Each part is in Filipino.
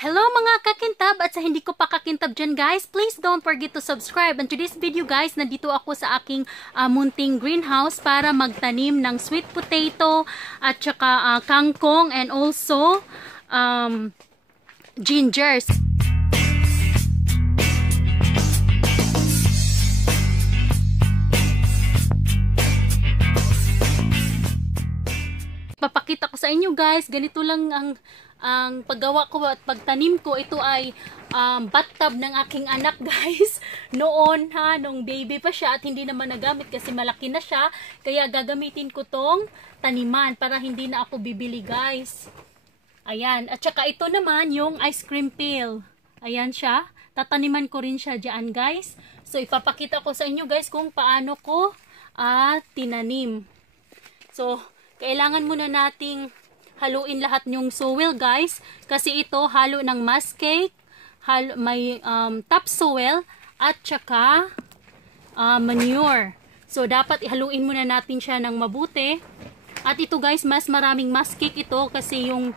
Hello mga kakintab at sa hindi ko pa kakintab dyan guys, please don't forget to subscribe. And today's video guys, nandito ako sa aking munting greenhouse para magtanim ng sweet potato at saka kangkong and also gingers. Papakita ko sa inyo guys, ganito lang ang paggawa ko at pagtanim ko. Ito ay bathtub ng aking anak guys. Noon nung baby pa siya at hindi naman nagamit kasi malaki na siya. Kaya gagamitin ko tong taniman para hindi na ako bibili guys. Ayan. At saka ito naman yung ice cream pail. Ayan siya. Tataniman ko rin siya dyan guys. So ipapakita ko sa inyo guys kung paano ko tinanim. So kailangan muna nating haluin lahat yung soil guys. Kasi ito halo ng mascate, may topsoil at saka manure. So dapat ihaluin muna natin siya ng mabuti. At ito guys, mas maraming mascate ito kasi yung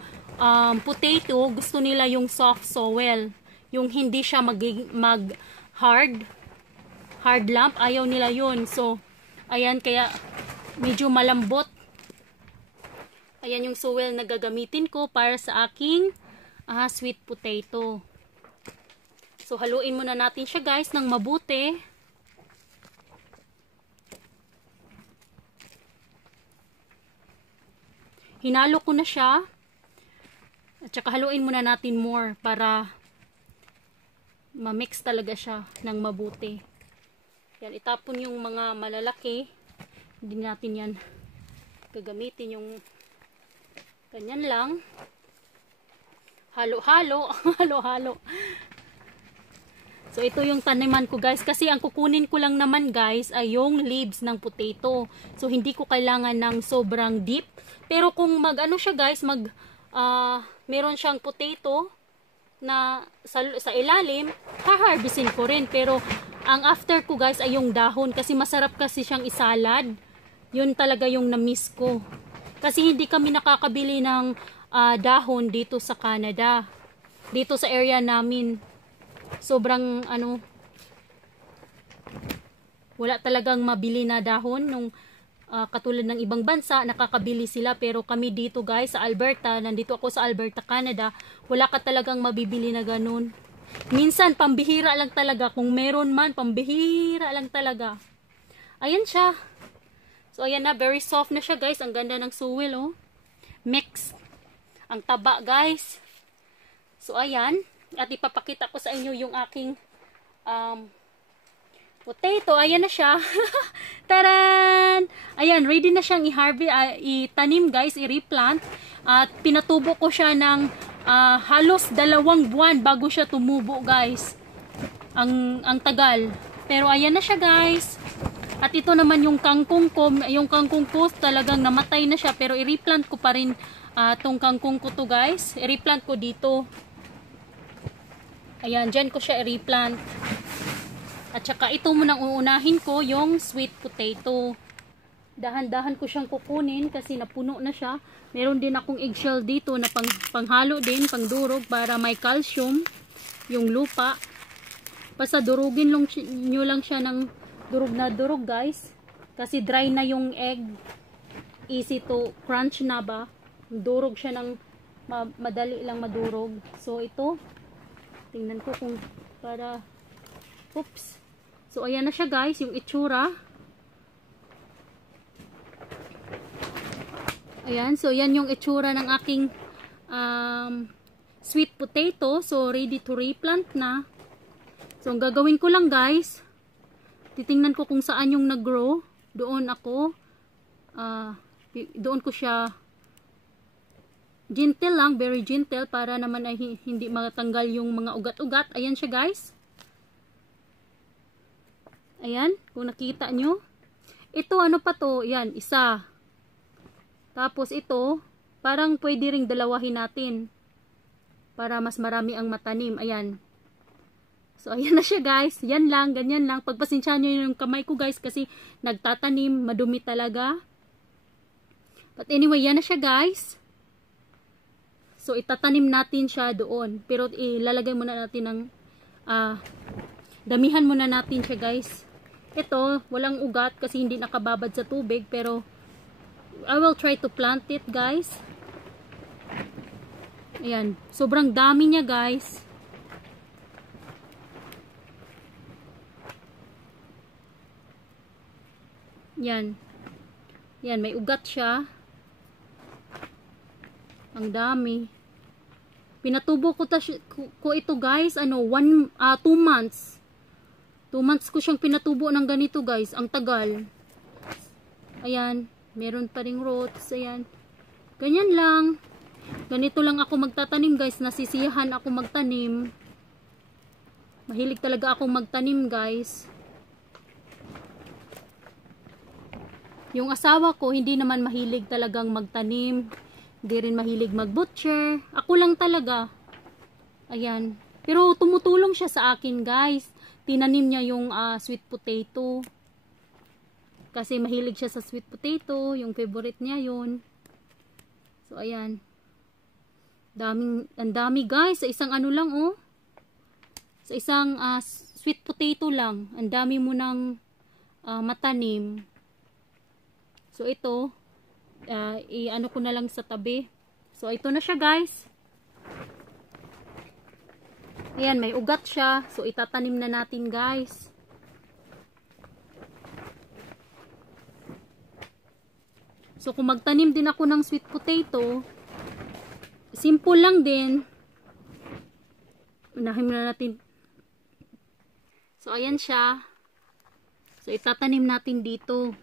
potato gusto nila yung soft soil. Yung hindi siya mag hard lump, ayaw nila yun. So ayan, kaya medyo malambot. Ayan yung soil na gagamitin ko para sa aking sweet potato. So haluin muna natin siya guys ng mabuti. Hinalo ko na siya. At saka haluin muna natin more para ma-mix talaga siya ng mabuti. Yan, itapon yung mga malalaki. Hindi natin yan gagamitin, yung ganyan lang. Halo-halo. Halo-halo. So, ito yung taniman ko guys. Kasi ang kukunin ko lang naman guys ay yung leaves ng potato. So, hindi ko kailangan ng sobrang deep. Pero kung mag-ano siya guys, meron siyang potato na sa ilalim, haharbisin ko rin. Pero, ang after ko guys ay yung dahon. Kasi masarap kasi siyang isalad. Yun talaga yung na-miss ko. Kasi hindi kami nakakabili ng dahon dito sa Canada. Dito sa area namin. Sobrang wala talagang mabili na dahon. Nung katulad ng ibang bansa, nakakabili sila. Pero kami dito guys sa Alberta, nandito ako sa Alberta, Canada, wala ka talagang mabibili na ganun. Minsan, pambihira lang talaga. Kung meron man, pambihira lang talaga. Ayan siya. So, ayan na. Very soft na siya, guys. Ang ganda ng soil, oh. Mix. Ang taba, guys. So, ayan. At ipapakita ko sa inyo yung aking potato. Ayan na siya. Taran! Ayan, ready na siyang itanim, guys. I-replant. At pinatubo ko siya ng halos 2 buwan bago siya tumubo, guys. Ang tagal. Pero, ayan na siya, guys. At ito naman yung kangkong ko. Yung kangkong ko talagang namatay na siya. Pero i-replant ko pa rin tong kangkong ko to guys. I-replant ko dito. Ayan, dyan ko siya i-replant. At saka ito munang uunahin ko yung sweet potato. Dahan-dahan ko siyang kukunin kasi napuno na siya. Meron din akong eggshell dito na panghalo din, pangdurog para may calcium yung lupa. Basta durugin nyo lang siya ng durog na durog guys, kasi dry na yung egg, easy to crunch na ba, durog siya ng madali lang madurog. So ito, tingnan ko kung para, oops, so ayan na siya guys, yung itsura. Ayan, so yan yung itsura ng aking sweet potato. So ready to replant na. So ang gagawin ko lang guys, titingnan ko kung saan yung nag-grow. Doon ko siya gentle lang, very gentle, para naman ay hindi matanggal yung mga ugat-ugat. Ayan siya guys. Ayan, kung nakita nyo. Ito, ano pa to? Yan, isa. Tapos ito, parang pwede ring dalawahin natin para mas marami ang matanim. Ayan. So, ayan na siya guys. Yan lang, ganyan lang. Pagpasensyahan nyo yung kamay ko guys kasi nagtatanim, madumi talaga. But anyway, yan na siya guys. So, itatanim natin siya doon. Pero, ilalagay muna natin ng, damihan muna natin siya, guys. Ito, walang ugat kasi hindi nakababad sa tubig. Pero, I will try to plant it, guys. Ayan. Sobrang dami niya, guys. Yan. Yan, may ugat siya. Ang dami. Pinatubo ko ito, guys. 2 months. 2 months ko siyang pinatubo ng ganito, guys. Ang tagal. Ayan. Meron pa ring roots. Ayan. Ganyan lang. Ganito lang ako magtatanim, guys. Nasisiyahan ako magtanim. Mahilig talaga ako magtanim, guys. Yung asawa ko, hindi naman mahilig talagang magtanim. Hindi rin mahilig mag-butcher. Ako lang talaga. Ayan. Pero tumutulong siya sa akin, guys. Tinanim niya yung sweet potato. Kasi mahilig siya sa sweet potato. Yung favorite niya yun. So, ayan. Ang dami, guys. Sa isang ano lang, oh. Sa isang sweet potato lang. Ang dami mo ng matanim. So, ito, i-ano ko na lang sa tabi. So, ito na siya, guys. Ayan, may ugat siya. So, itatanim na natin, guys. So, kung magtanim din ako ng sweet potato, simple lang din. Unahin muna natin. So, ayan siya. So, itatanim natin dito.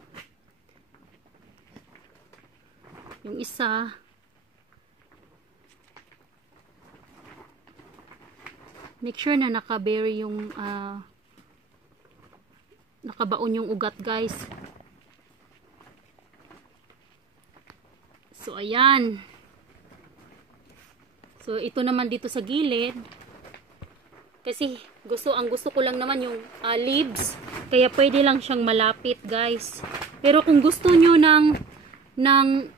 Yung isa. Make sure na nakaberry yung nakabaon yung ugat, guys. So, ayan. So, ito naman dito sa gilid. Kasi, ang gusto ko lang naman yung leaves. Kaya, pwede lang siyang malapit, guys. Pero, kung gusto nyo ng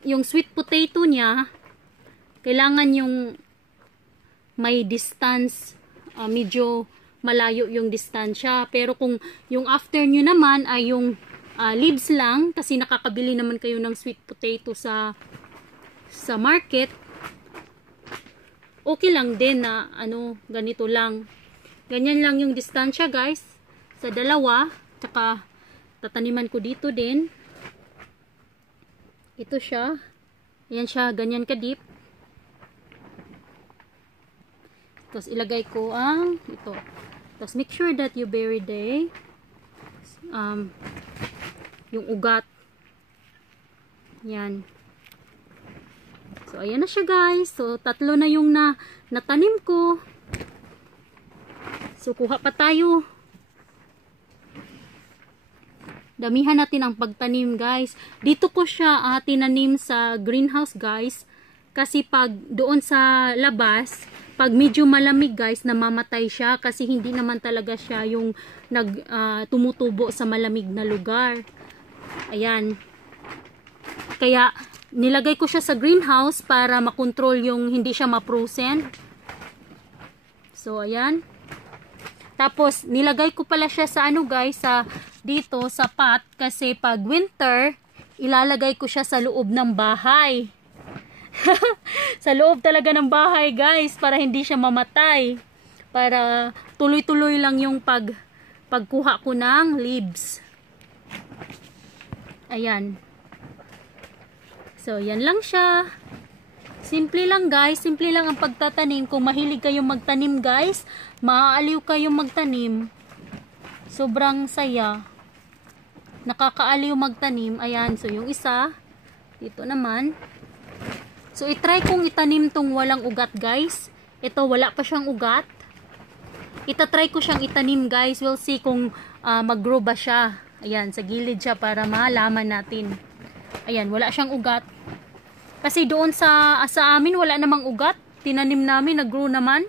yung sweet potato niya, kailangan yung may distance, medyo malayo yung distansya. Pero kung yung after nyo naman ay yung leaves lang, kasi nakakabili naman kayo ng sweet potato sa market, okay lang din na ganito lang. Ganyan lang yung distansya, guys, sa dalawa. Tsaka tataniman ko dito din. Ito siya. Ayan siya, ganyan ka-deep. Tapos ilagay ko ang ito. Tapos make sure that you bury yung ugat. Yan. So, ayan na siya, guys. So, 3 na yung natanim ko. So, kuha pa tayo. Damihan natin ang pagtanim, guys. Dito ko siya tinanim sa greenhouse, guys. Kasi pag doon sa labas, pag medyo malamig, guys, namamatay siya. Kasi hindi naman talaga siya yung tumutubo sa malamig na lugar. Ayan. Kaya, nilagay ko siya sa greenhouse para makontrol yung hindi siya ma-frozen. So, ayan. Tapos, nilagay ko pala siya sa guys, dito sa pot, kasi pag winter, ilalagay ko siya sa loob ng bahay. Sa loob talaga ng bahay, guys, para hindi siya mamatay. Para tuloy-tuloy lang yung pagkuha ko ng leaves. Ayan. So, yan lang siya. Simple lang, guys. Simple lang ang pagtatanim. Kung mahilig kayong magtanim, guys, maaaliw kayong magtanim. Sobrang saya. Nakakaaliw magtanim. Ayan. So, yung isa. Dito naman. So, itry kong itanim tong walang ugat, guys. Ito, wala pa siyang ugat. Itatry ko siyang itanim, guys. We'll see kung mag-grow ba siya. Ayan, sa gilid siya para malaman natin. Ayan, wala siyang ugat. Kasi doon sa amin, wala namang ugat. Tinanim namin, nag-grow naman.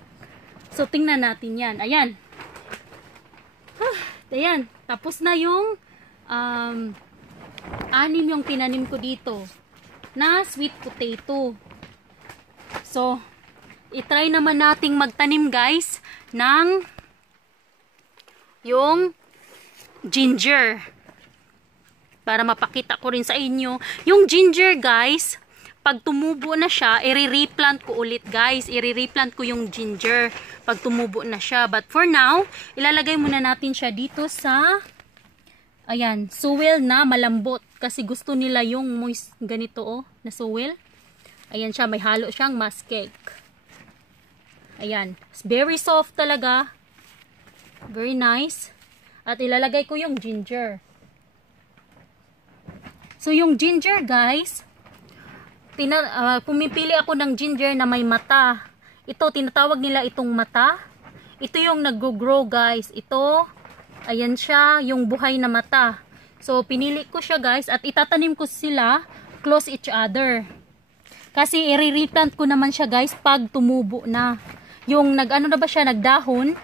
So, tingnan natin yan. Ayan. Ayan, tapos na yung 6 yung tinanim ko dito na sweet potato. So, itry naman nating magtanim guys ng yung ginger. Para mapakita ko rin sa inyo. Yung ginger guys, pag tumubo na siya, i-replant ko ulit guys. I-replant ko yung ginger pag tumubo na siya. But for now, ilalagay muna natin siya dito sa, ayan, soil na malambot. Kasi gusto nila yung moist ganito oh, na soil. Ayan siya, may halo siyang muskeg. Ayan, very soft talaga. Very nice. At ilalagay ko yung ginger. So yung ginger guys, pumipili ako ng ginger na may mata. Ito, tinatawag nila itong mata. Ito yung nag-grow guys. Ito, ayan siya, yung buhay na mata. So pinili ko siya guys at itatanim ko sila close each other. Kasi i-replant ko naman siya guys pag tumubo na. Yung nag-ano na ba siya, nagdahon,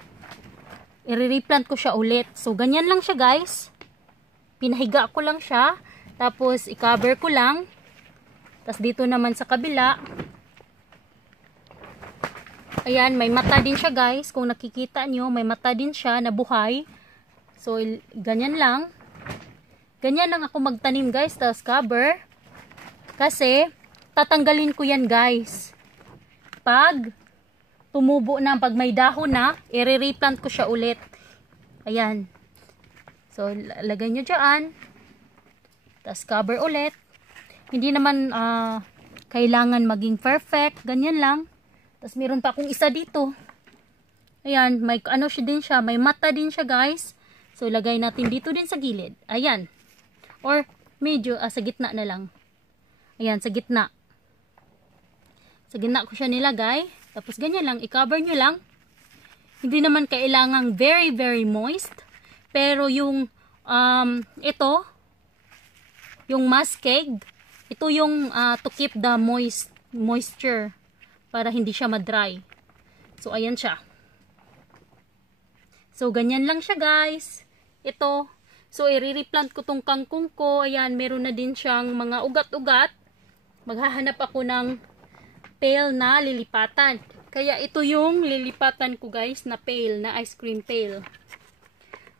i-replant ko siya ulit. So ganyan lang siya guys. Pinahiga ko lang siya. Tapos, i-cover ko lang. Tapos, dito naman sa kabila. Ayan, may mata din siya guys. Kung nakikita nyo, may mata din siya na buhay. So, ganyan lang. Ganyan lang ako magtanim guys. Tapos, cover. Kasi, tatanggalin ko yan guys. Pag tumubo na, pag may dahon na, i-replant ko siya ulit. Ayan. So, lagay nyo dyan. Tapos cover ulit. Hindi naman kailangan maging perfect. Ganyan lang. Tapos meron pa akong isa dito. Ayan. May ano siya din siya. May mata din siya guys. So lagay natin dito din sa gilid. Ayan. Or medyo sa gitna na lang. Ayan. Sa gitna. Sa gitna ko siya nilagay. Tapos ganyan lang. I-cover nyo lang. Hindi naman kailangang very very moist. Pero yung ito, yung muskeg, ito yung to keep the moisture para hindi siya ma-dry. So ayan siya. So ganyan lang siya guys. Ito. So i-replant ko tong kangkong ko. Ayan, meron na din siyang mga ugat-ugat. Maghahanap ako ng pail na lilipatan. Kaya ito yung lilipatan ko guys na pail, na ice cream pail.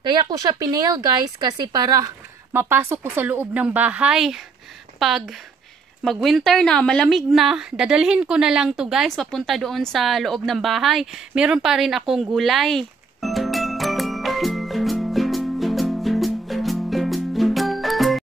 Kaya ko siya pinail guys kasi para mapasok ko sa loob ng bahay. Pag mag-winter na, malamig na, dadalhin ko na lang to guys papunta doon sa loob ng bahay. Meron pa rin akong gulay.